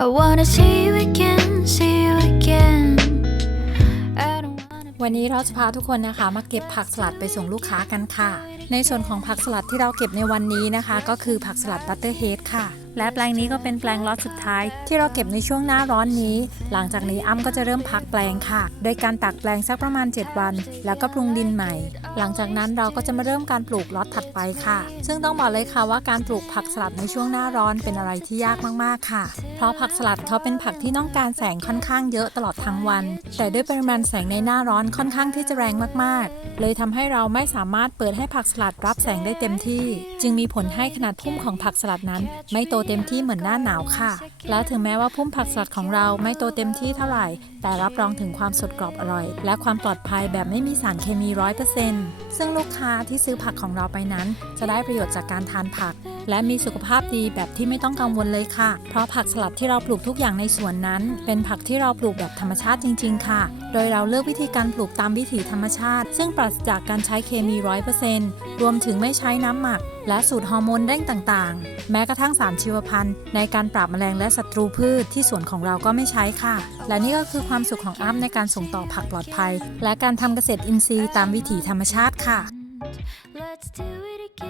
I wanna see you again, see you again. I don't wanna วันนี้เราจะพาทุกคนนะคะ มาเก็บผักสลัดไปส่งลูกค้ากันค่ะ ในส่วนของผักสลัดที่เราเก็บในวันนี้นะคะ ก็คือผักสลัดบัตเตอร์เฮดค่ะและแปลงนี้ก็เป็นแปลงล็อตสุดท้าย ที่เราเก็บในช่วงหน้าร้อนนี้ หลังจากนี้อ้ำก็จะเริ่มพักแปลงค่ะ โดยการตักแปลงสักประมาณ 7 วัน แล้วก็ปรุงดินใหม่ หลังจากนั้นเราก็จะมาเริ่มการปลูกล็อตถัดไปค่ะ ซึ่งต้องบอกเลยค่ะว่าการปลูกผักสลัดในช่วงหน้าร้อนเป็นอะไรที่ยากมากๆค่ะ เพราะผักสลัดเขาเป็นผักที่ต้องการแสงค่อนข้างเยอะตลอดทั้งวัน แต่ด้วยปริมาณแสงในหน้าร้อนค่อนข้างที่จะแรงมากๆ เลยทำให้เราไม่สามารถเปิดให้ผักสลัดรับแสงได้เต็มที่ จึงมีผลให้ขนาดพุ่มของผักสลัดนั้น ไม่โตเต็มที่เหมือนหน้าหนาวค่ะ และถึงแม้ว่าพุ่มผักสลัดของเราไม่โตเต็มที่เท่าไหร่ แต่รับรองถึงความสดกรอบอร่อย และความปลอดภัยแบบไม่มีสารเคมีร้อยเปอร์เซ็นต์ซึ่งลูกค้าที่ซื้อผักของเราไปนั้น จะได้ประโยชน์จากการทานผัก และมีสุขภาพดีแบบที่ไม่ต้องกังวลเลยค่ะ เพราะผักสลัดที่เราปลูกทุกอย่างในสวนนั้น เป็นผักที่เราปลูกแบบธรรมชาติจริง ๆ ค่ะ โดยเราเลือกวิธีการปลูกตามวิถีธรรมชาติ ซึ่งปราศจากการใช้เคมีร้อยเปอร์เซนต์รวมถึงไม่ใช้น้ำหมัก และสูตรฮอร์โมนเร่งต่างๆ แม้กระทั่งสารชีวพันธุ์ ในการปราบแมลงและศัตรูพืชที่สวนของเราก็ไม่ใช้ค่ะ และนี่ก็คือความสุขของอ้ำในการส่งต่อผักปลอดภัย และการทำเกษตรอินทรีย์ตามวิถีธรรมชาติค่ะ Let's do it again.